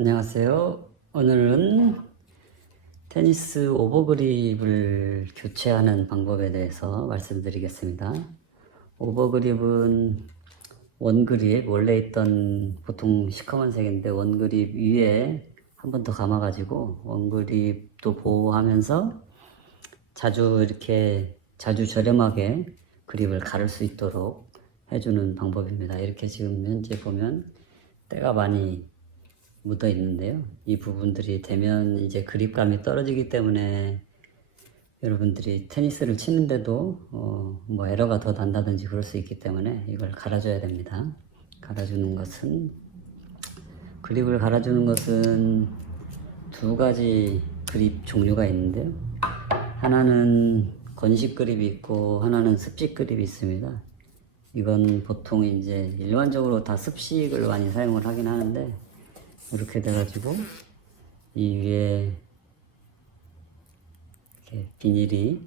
안녕하세요. 오늘은 테니스 오버그립을 교체하는 방법에 대해서 말씀드리겠습니다. 오버그립은 원그립, 원래 있던 보통 시커먼 색인데 원그립 위에 한 번 더 감아가지고 원그립도 보호하면서 자주 저렴하게 그립을 가를 수 있도록 해주는 방법입니다. 이렇게 지금 현재 보면 때가 많이 묻어 있는데요. 이 부분들이 되면 이제 그립감이 떨어지기 때문에 여러분들이 테니스를 치는데도 뭐 에러가 더 난다든지 그럴 수 있기 때문에 이걸 갈아줘야 됩니다. 그립을 갈아주는 것은 두 가지 그립 종류가 있는데요. 하나는 건식 그립이 있고 하나는 습식 그립이 있습니다. 이건 보통 이제 일반적으로 다 습식을 많이 사용을 하긴 하는데, 이렇게 돼가지고 이 위에 이렇게 비닐이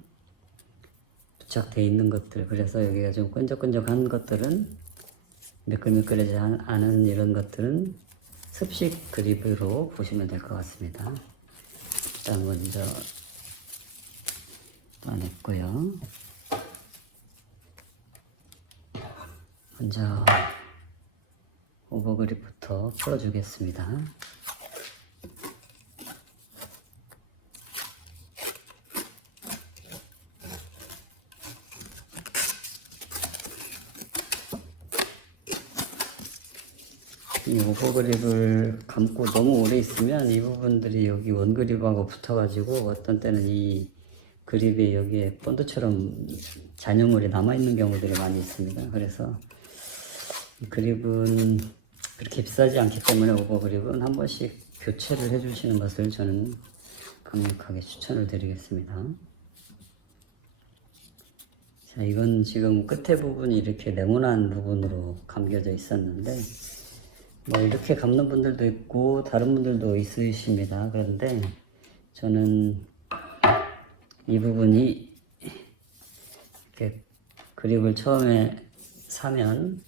부착되어 있는 것들, 그래서 여기가 좀 끈적끈적한 것들은, 매끌매끌하지 않은 이런 것들은 습식 그립으로 보시면 될 것 같습니다. 일단 먼저 꺼냈고요. 먼저 오버그립부터 풀어주겠습니다. 이 오버그립을 감고 너무 오래 있으면 이 부분들이 여기 원그립하고 붙어가지고 어떤 때는 이 그립이 여기에 본드처럼 잔여물이 남아있는 경우들이 많이 있습니다. 그래서 이 그립은 그렇게 비싸지 않기 때문에 오버그립은 한 번씩 교체를 해주시는 것을 저는 강력하게 추천을 드리겠습니다. 자, 이건 지금 끝에 부분이 이렇게 네모난 부분으로 감겨져 있었는데, 뭐 이렇게 감는 분들도 있고 다른 분들도 있으십니다. 그런데 저는 이 부분이 이렇게 그립을 처음에 사면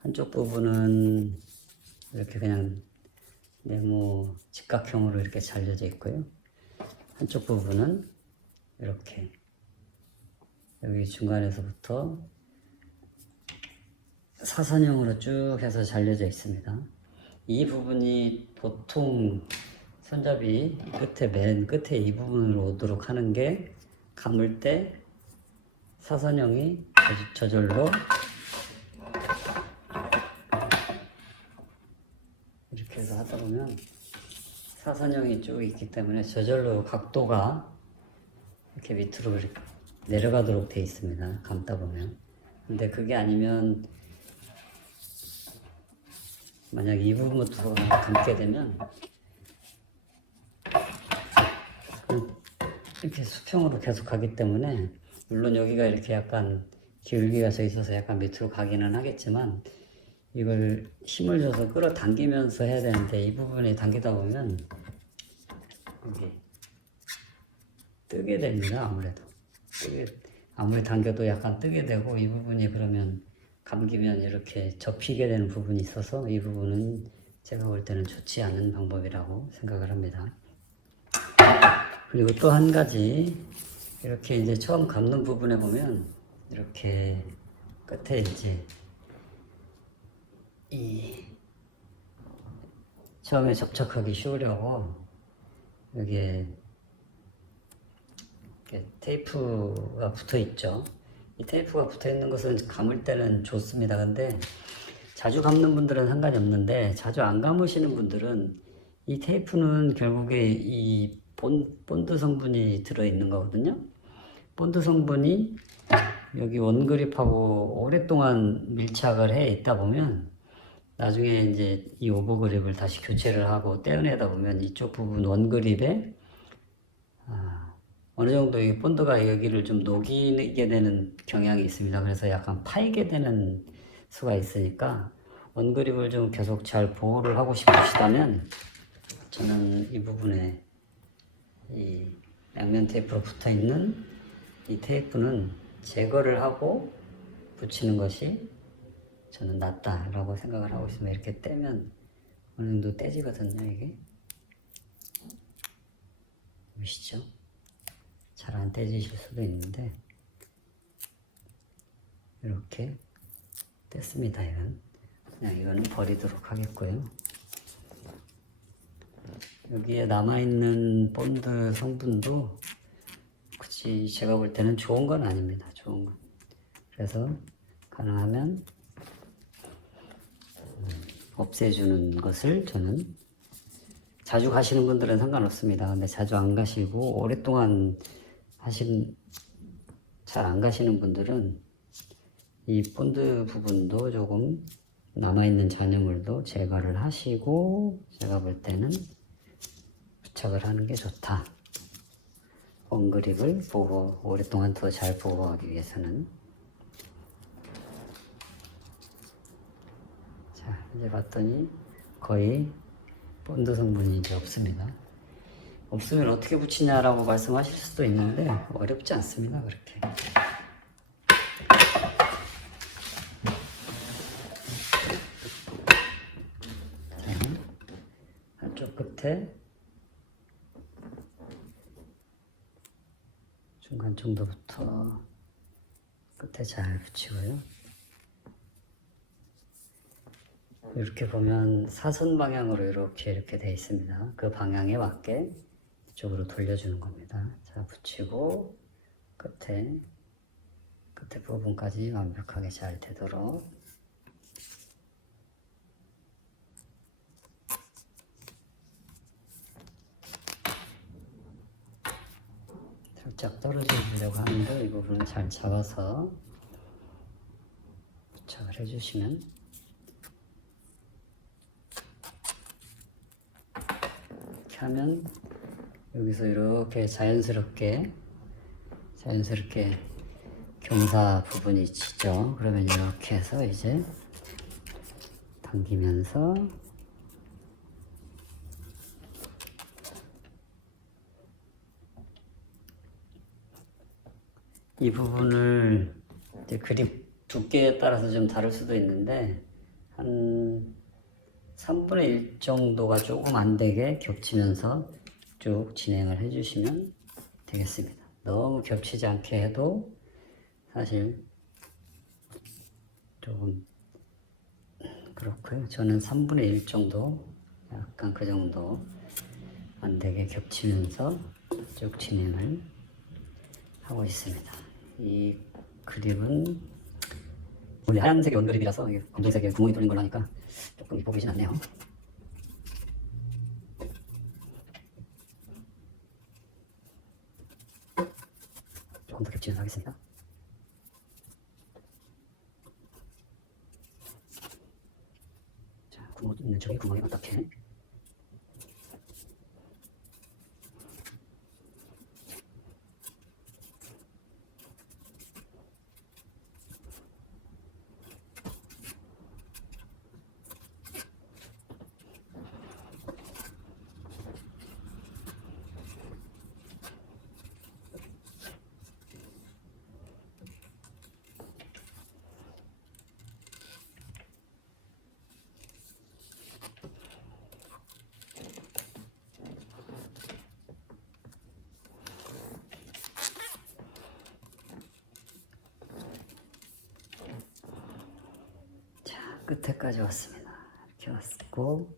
한쪽 부분은 이렇게 그냥 네모 직각형으로 이렇게 잘려져 있고요. 한쪽 부분은 이렇게 여기 중간에서부터 사선형으로 쭉 해서 잘려져 있습니다. 이 부분이 보통 손잡이 끝에, 맨 끝에 이 부분으로 오도록 하는 게, 감을 때 사선형이 저절로 이렇게 해서 하다 보면 사선형이 쭉 있기 때문에 저절로 각도가 이렇게 밑으로 이렇게 내려가도록 되어 있습니다. 감다 보면. 근데 그게 아니면 만약 이 부분부터 감게 되면 이렇게 수평으로 계속 가기 때문에, 물론 여기가 이렇게 약간 기울기가 져 있어서 약간 밑으로 가기는 하겠지만 이걸 힘을 줘서 끌어당기면서 해야 되는데, 이 부분에 당기다 보면 여기 뜨게 됩니다. 아무리 당겨도 약간 뜨게 되고, 이 부분이 그러면 감기면 이렇게 접히게 되는 부분이 있어서 이 부분은 제가 볼 때는 좋지 않은 방법이라고 생각을 합니다. 그리고 또 한 가지, 이렇게 이제 처음 감는 부분에 보면 이렇게 끝에 이제 이 처음에 접촉하기 쉬우려고 여기에 이렇게 테이프가 붙어 있죠. 이 테이프가 붙어 있는 것은 감을 때는 좋습니다. 근데 자주 감는 분들은 상관이 없는데, 자주 안 감으시는 분들은 이 테이프는 결국에 이 본드 성분이 들어있는 거거든요. 본드 성분이 여기 원그립하고 오랫동안 밀착을 해 있다 보면 나중에 이제 이 오버그립을 다시 교체를 하고 떼어내다 보면 이쪽 부분 원그립에 어느 정도 이 본드가 여기를 좀 녹이게 되는 경향이 있습니다. 그래서 약간 파이게 되는 수가 있으니까 원그립을 좀 계속 잘 보호를 하고 싶으시다면, 저는 이 부분에 이 양면 테이프로 붙어 있는 이 테이프는 제거를 하고 붙이는 것이 저는 낫다라고 생각을 하고 있습니다. 이렇게 떼면 어느 정도 떼지거든요, 이게. 보시죠? 잘 안 떼지실 수도 있는데, 이렇게 뗐습니다, 이건. 그냥 이거는 버리도록 하겠고요. 여기에 남아있는 본드 성분도 굳이 제가 볼 때는 좋은 건 아닙니다. 좋은 건. 그래서 가능하면 없애주는 것을 저는 자주 가시는 분들은 상관없습니다. 근데 자주 안 가시고 오랫동안 잘 안 가시는 분들은 이 본드 부분도 조금 남아있는 잔여물도 제거를 하시고 제가 볼 때는 부착을 하는 게 좋다. 원그립을 보호, 오랫동안 더 잘 보호하기 위해서는. 자, 이제 봤더니 거의 본드 성분이 이제 없습니다. 없으면 어떻게 붙이냐라고 말씀하실 수도 있는데 어렵지 않습니다, 그렇게. 자, 한쪽 끝에 중간 정도부터 끝에 잘 붙이고요. 이렇게 보면 사선 방향으로 이렇게 돼 있습니다. 그 방향에 맞게 이쪽으로 돌려주는 겁니다. 자, 붙이고 끝에 부분까지 완벽하게 잘 되도록 살짝 떨어지려고 하는데 이 부분을 잘 잡아서 부착을 해주시면 이렇게 하면 여기서 이렇게 자연스럽게 경사 부분이 지죠. 그러면 이렇게 해서 이제 당기면서 이 부분을 이제 그립 두께에 따라서 좀 다를 수도 있는데 한 3분의 1 정도가 조금 안 되게 겹치면서 쭉 진행을 해주시면 되겠습니다. 너무 겹치지 않게 해도 사실 조금 그렇고요. 저는 3분의 1 정도, 약간 그 정도 안 되게 겹치면서 쭉 진행을 하고 있습니다. 이 그립은 원래 하얀색의 원그립이라서 검정색에 구멍이 뚫린 걸로 하니까 조금 이뻐 보이진 않네요. 조금 더 겹치면서 하겠습니다. 자, 구멍 있는 쪽에 구멍이 어떻게 끝에까지 왔습니다. 이렇게 왔고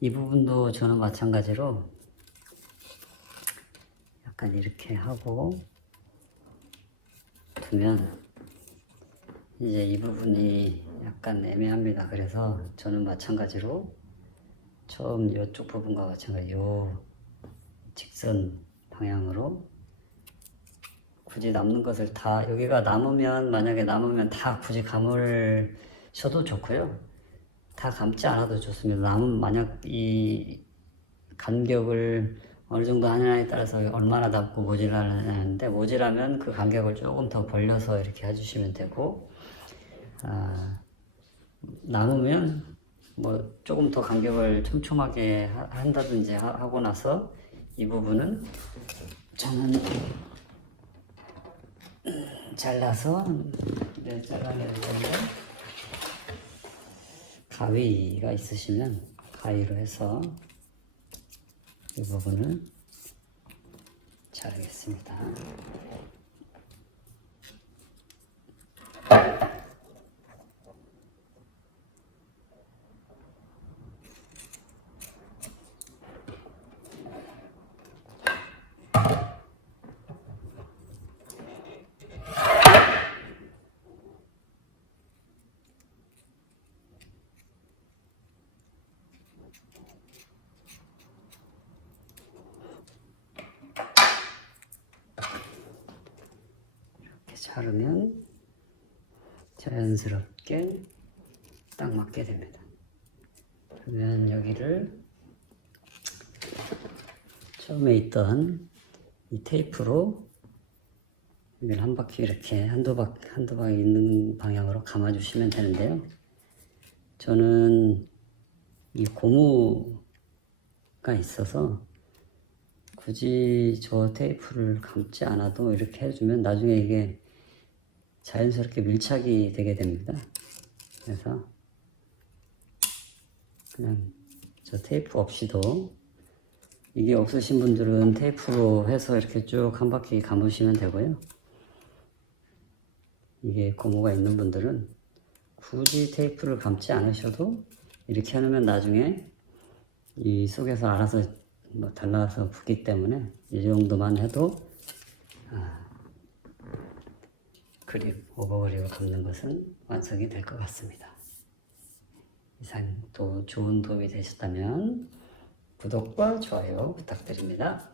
이 부분도 저는 마찬가지로 약간 이렇게 하고 두면 이제 이 부분이 약간 애매합니다. 그래서 저는 마찬가지로 처음 이쪽 부분과 마찬가지 요 직선 방향으로 굳이 남는 것을 다 여기가 남으면 만약에 남으면 다 굳이 감으셔도 좋고요. 다 감지 않아도 좋습니다. 남은 만약 이 간격을 어느 정도 하느냐에 따라서 얼마나 남고 모질라는데 모질하면 그 간격을 조금 더 벌려서 이렇게 해주시면 되고 남으면 뭐 조금 더 간격을 촘촘하게 한다든지 하고 나서 이 부분은 저는 잘라서 잘라낼 건데 가위가 있으시면 가위로 해서 이 부분을 자르겠습니다. 이렇게 자르면 자연스럽게 딱 맞게 됩니다. 그러면 여기를 처음에 있던 이 테이프로 여기를 한 바퀴 이렇게 한두 바퀴 있는 방향으로 감아주시면 되는데요. 저는 이 고무가 있어서 굳이 저 테이프를 감지 않아도 이렇게 해주면 나중에 이게 자연스럽게 밀착이 되게 됩니다. 그래서 그냥 저 테이프 없이도, 이게 없으신 분들은 테이프로 해서 이렇게 쭉 한 바퀴 감으시면 되고요. 이게 고무가 있는 분들은 굳이 테이프를 감지 않으셔도 이렇게 해놓으면 나중에 이 속에서 알아서 뭐 달라서 붙기 때문에 이 정도만 해도 그립, 오버그립을 감는 것은 완성이 될 것 같습니다. 이상 또 좋은 도움이 되셨다면 구독과 좋아요 부탁드립니다.